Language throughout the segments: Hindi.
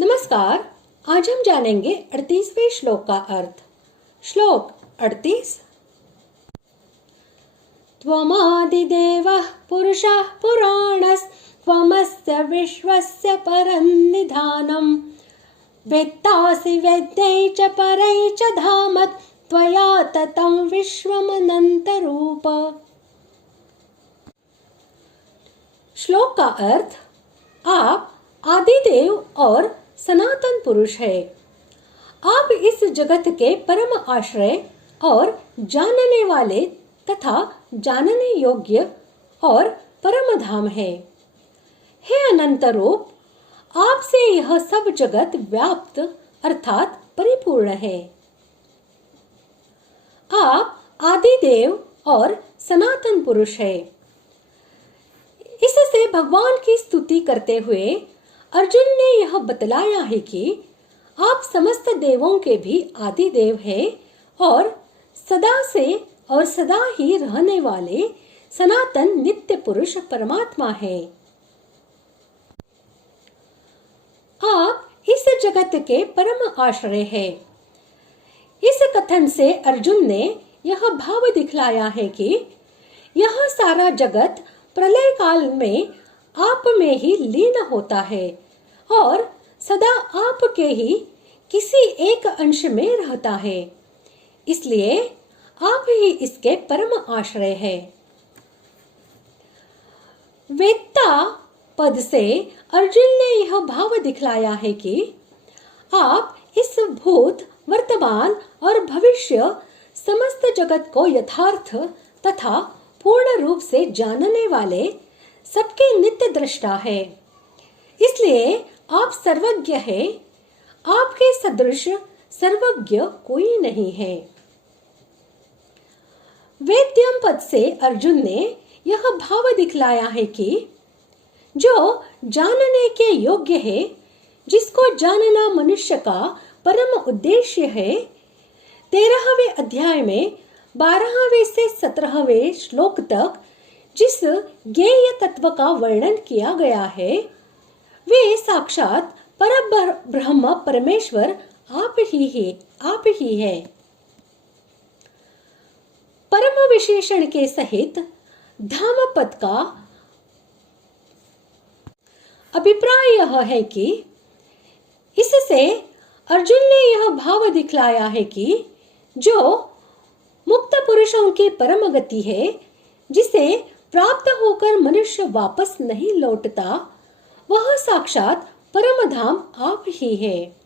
नमस्कार। आज हम जानेंगे 38वें श्लोक का अर्थ। श्लोक 38। त्वमादिदेवः पुरुषः पुराणस्त्वमस्य विश्वस्य परन्निधानम् वेत्तासि वेद्यै च परै च धाम त्वया ततं विश्वमनन्तरूप। श्लोक का अर्थ, आप आदिदेव और सनातन पुरुष है। आप इस जगत के परम आश्रय और जानने वाले तथा जानने योग्य और परम धाम है। हे अनंत रूप, आपसे यह सब जगत व्याप्त अर्थात परिपूर्ण है। आप आदिदेव और सनातन पुरुष है। इससे भगवान की स्तुति करते हुए अर्जुन ने यह बतलाया है कि आप समस्त देवों के भी आदि देव हैं और सदा से और सदा ही रहने वाले सनातन नित्य पुरुष परमात्मा है। आप इस जगत के परम आश्रय हैं। इस कथन से अर्जुन ने यह भाव दिखलाया है कि यह सारा जगत प्रलय काल में आप में ही लीन होता है और सदा आपके ही किसी एक अंश में रहता है। इसलिए आप ही इसके परम आश्रय है। वेत्ता पद से अर्जुन ने यह भाव दिखलाया है कि आप इस भूत, वर्तमान और भविष्य समस्त जगत को यथार्थ तथा पूर्ण रूप से जानने वाले सबके नित्य दृष्टा है। इसलिए आप सर्वज्ञ है। आपके सदृश सर्वज्ञ कोई नहीं है। वेद्यम पद से अर्जुन ने यह भाव दिखलाया है कि जो जानने के योग्य है, जिसको जानना मनुष्य का परम उद्देश्य है, 13वें अध्याय में 12वें से 17वें श्लोक तक जिस ज्ञेय तत्व का वर्णन किया गया है, वे साक्षात पर ब्रह्म परमेश्वर आप ही है। परम विशेषण के सहित धाम पद का अभिप्राय यह है कि इससे अर्जुन ने यह भाव दिखलाया है कि जो मुक्त पुरुषों की परम गति है, जिसे प्राप्त होकर मनुष्य वापस नहीं लौटता, वह साक्षात परम धाम आप ही है।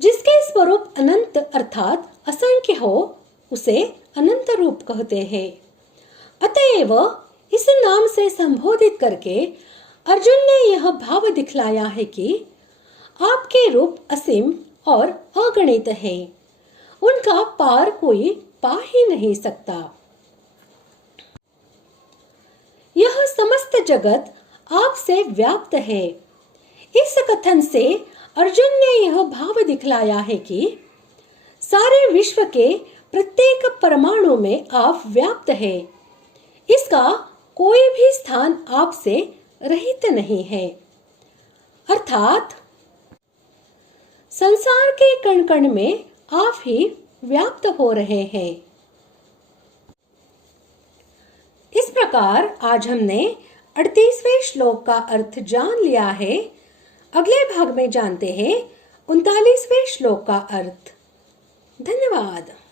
जिसके स्वरूप अनंत अर्थात असंख्य हो, उसे अनंत रूप कहते हैं। अतएव इस नाम से संबोधित करके अर्जुन ने यह भाव दिखलाया है कि आपके रूप असीम और अगणित है। उनका पार कोई पा ही नहीं सकता। यह समस्त जगत आपसे व्याप्त है। इस कथन से अर्जुन ने यह भाव दिखलाया है कि सारे विश्व के प्रत्येक परमाणु में आप व्याप्त है। इसका कोई भी स्थान आपसे रहित नहीं है। अर्थात संसार के कण कण में आप ही व्याप्त हो रहे हैं। इस प्रकार आज हमने 38वें श्लोक का अर्थ जान लिया है। अगले भाग में जानते हैं 39वें श्लोक का अर्थ। धन्यवाद।